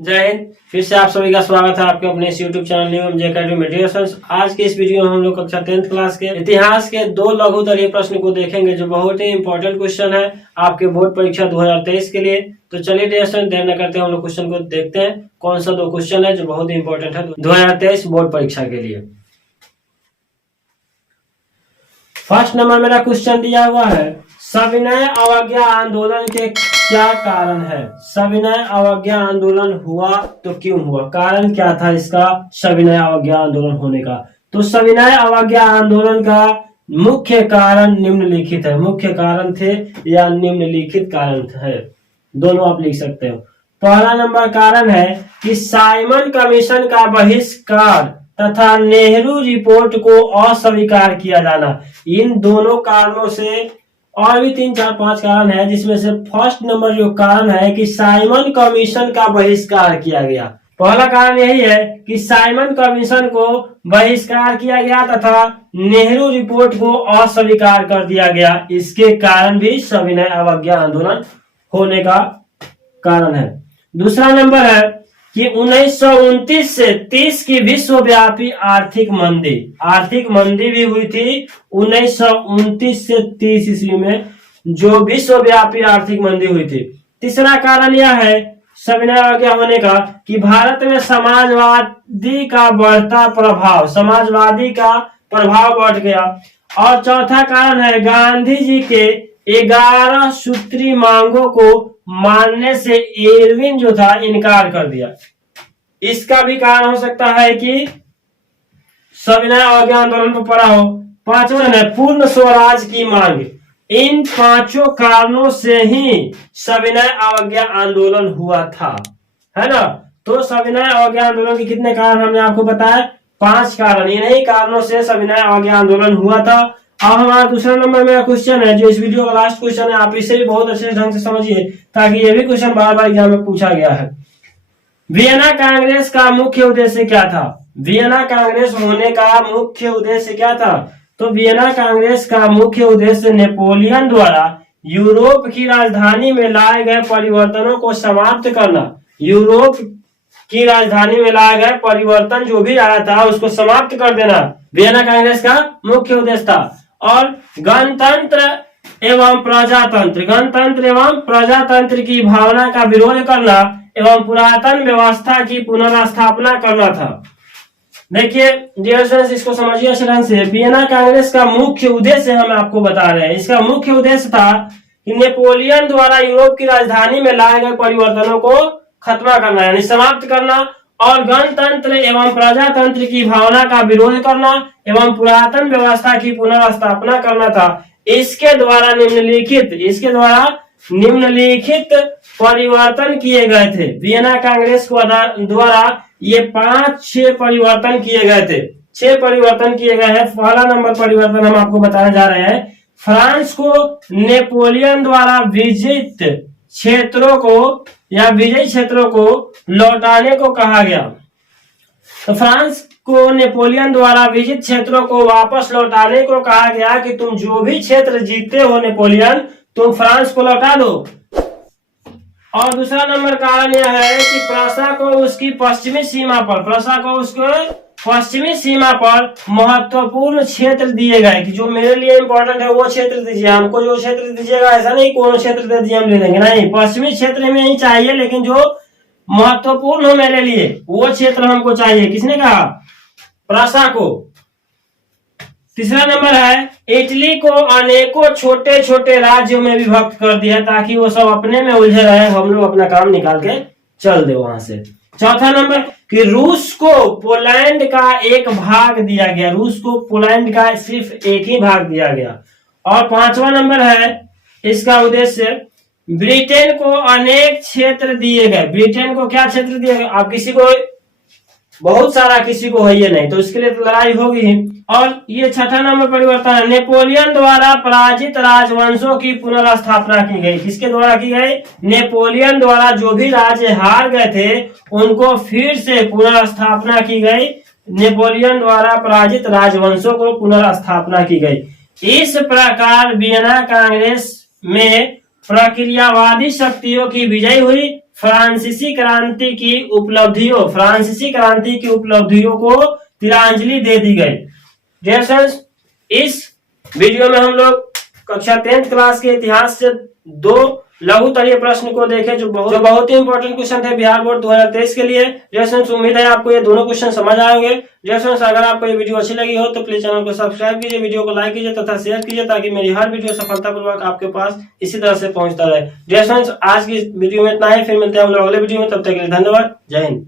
जय हिंद। फिर से आप सभी का स्वागत है आपके अपने इस YouTube channel new MJ academy में। डियर स्टूडेंट्स, आज के इस वीडियो में हम लोग कक्षा 10th क्लास के इतिहास के दो लघुत्तरीय प्रश्न को देखेंगे जो बहुत ही इंपॉर्टेंट क्वेश्चन है आपके बोर्ड परीक्षा 2023 के लिए। तो चलिए डियर स्टूडेंट, देर न करते हम लोग क्वेश्चन को देखते हैं कौन सा दो क्वेश्चन है जो बहुत ही इंपॉर्टेंट है 2023 बोर्ड परीक्षा के लिए। फर्स्ट नंबर मेरा क्वेश्चन दिया हुआ है, सविनय अवज्ञा आंदोलन के क्या कारण है। सविनय अवज्ञा आंदोलन हुआ तो क्यों हुआ, कारण क्या था इसका सविनय अवज्ञा आंदोलन होने का। तो सविनय अवज्ञा आंदोलन का मुख्य कारण निम्नलिखित है। मुख्य कारण थे या निम्नलिखित कारण है, दोनों आप लिख सकते हो। पहला नंबर कारण है कि साइमन कमीशन का बहिष्कार तथा नेहरू रिपोर्ट को अस्वीकार किया जाना। इन दोनों कारणों से और भी 3, 4, 5 कारण है, जिसमें से फर्स्ट नंबर जो कारण है कि साइमन कमीशन का बहिष्कार किया गया। पहला कारण यही है कि साइमन कमीशन को बहिष्कार किया गया तथा नेहरू रिपोर्ट को अस्वीकार कर दिया गया। इसके कारण भी सविनय अवज्ञा आंदोलन होने का कारण है। दूसरा नंबर है कि 1929 से 30 की विश्वव्यापी आर्थिक मंदी भी हुई थी 1929 से 30 ईस्वी में, जो विश्वव्यापी आर्थिक मंदी हुई थी। तीसरा कारण यह है सविनय अवज्ञा होने का कि भारत में समाजवादी का प्रभाव बढ़ गया। और चौथा कारण है गांधी जी के 11 सूत्री मांगों को मानने से इरविन जो था इनकार कर दिया। इसका भी कारण हो सकता है कि सविनय अवज्ञा आंदोलन पर पड़ा हो। पांचवा है पूर्ण स्वराज की मांग। इन पांचों कारणों से ही सविनय अवज्ञा आंदोलन हुआ था, है ना। तो सविनय अवज्ञा आंदोलन के कितने कारण हमने आपको बताया, 5 कारण। इन्हीं कारणों से सविनय अवज्ञा आंदोलन हुआ था। अब हमारा दूसरा नंबर मेरा क्वेश्चन है जो इस वीडियो का लास्ट क्वेश्चन है, आप इसे भी बहुत अच्छे ढंग से समझिए ताकि ये भी क्वेश्चन बार बार एग्जाम में पूछा गया है। वियना कांग्रेस का मुख्य उद्देश्य क्या था। वियना कांग्रेस होने का मुख्य उद्देश्य क्या था। तो वियना कांग्रेस का मुख्य उद्देश्य नेपोलियन द्वारा यूरोप की राजधानी में लाए गए परिवर्तनों को समाप्त करना। यूरोप की राजधानी में लाए गए परिवर्तन जो भी आया था उसको समाप्त कर देना वियना कांग्रेस का मुख्य उद्देश्य था। और गणतंत्र एवं प्रजातंत्र की भावना का विरोध करना एवं पुरातन व्यवस्था की पुनर्स्थापना करना था। देखिए डियर फ्रेंड्स, इसको समझिए अच्छे ढंग से। वियना कांग्रेस का मुख्य उद्देश्य हम आपको बता रहे हैं। इसका मुख्य उद्देश्य था कि नेपोलियन द्वारा यूरोप की राजधानी में लाए गए परिवर्तनों को खत्म करना यानी समाप्त करना और गणतंत्र एवं प्रजातंत्र की भावना का विरोध करना एवं पुरातन व्यवस्था की पुनर्स्थापना करना था। इसके द्वारा निम्नलिखित परिवर्तन किए गए थे। वियना कांग्रेस को द्वारा ये 5-6 परिवर्तन किए गए थे। 6 परिवर्तन किए गए हैं। पहला नंबर परिवर्तन हम आपको बताने जा रहे हैं, फ्रांस को नेपोलियन द्वारा विजयी क्षेत्रों को लौटाने को कहा गया। तो फ्रांस को नेपोलियन द्वारा विजित क्षेत्रों को वापस लौटाने को कहा गया कि तुम जो भी क्षेत्र जीतते हो नेपोलियन, तुम फ्रांस को लौटा दो। और दूसरा नंबर कारण यह है कि प्रसा को उसकी पश्चिमी सीमा पर महत्वपूर्ण क्षेत्र दिए गए कि जो मेरे लिए इंपॉर्टेंट है वो क्षेत्र दीजिए, हमको जो क्षेत्र दीजिएगा ऐसा नहीं कोनो क्षेत्र दे दिए हम ले लेंगे, नहीं, पश्चिमी क्षेत्र में ही चाहिए लेकिन जो महत्वपूर्ण हो मेरे लिए वो क्षेत्र हमको चाहिए। किसने कहा, प्रसा को। तीसरा नंबर है इटली को अनेकों छोटे छोटे राज्यों में विभक्त कर दिया ताकि वो सब अपने में उलझे रहे, हम लोग अपना काम निकाल के चल दे वहां से। चौथा नंबर कि रूस को पोलैंड का एक भाग दिया गया, रूस को पोलैंड का सिर्फ एक ही भाग दिया गया। और 5वां नंबर है इसका उद्देश्य ब्रिटेन को अनेक क्षेत्र दिए गए। ब्रिटेन को क्या क्षेत्र दिए गए, आप किसी को बहुत सारा किसी को है ये नहीं, तो इसके लिए तो लड़ाई होगी। और ये 6ठा नंबर परिवर्तन है नेपोलियन द्वारा पराजित राजवंशों की पुनर्स्थापना की गई। किसके द्वारा की गई, नेपोलियन द्वारा जो भी राज्य हार गए थे उनको फिर से पुनर्स्थापना की गई। नेपोलियन द्वारा पराजित राजवंशों को पुनर्स्थापना की गई। इस प्रकार वियना कांग्रेस में प्रक्रियावादी शक्तियों की विजय हुई। फ्रांसीसी क्रांति की उपलब्धियों को तिलांजलि दे दी गई। डियर स्टूडेंट्स, इस वीडियो में हम लोग कक्षा 10th क्लास के इतिहास से 2 लघुतरीय प्रश्न को देखे जो बहुत ही इंपॉर्टेंट क्वेश्चन थे बिहार बोर्ड 2023 के लिए। डियर स्टूडेंट्स, उम्मीद है आपको ये दोनों क्वेश्चन समझ आएंगे। डियर स्टूडेंट्स, अगर आपको ये वीडियो अच्छी लगी हो तो प्लीज चैनल को सब्सक्राइब कीजिए, वीडियो को लाइक कीजिए तथा शेयर कीजिए ताकि मेरी हर वीडियो सफलतापूर्वक आपके पास इसी तरह से पहुंचता रहे। डियर स्टूडेंट्स, आज की वीडियो में इतना ही, फिर मिलते हैं हम लोग अगले वीडियो में। तब तक के लिए धन्यवाद। जय हिंद।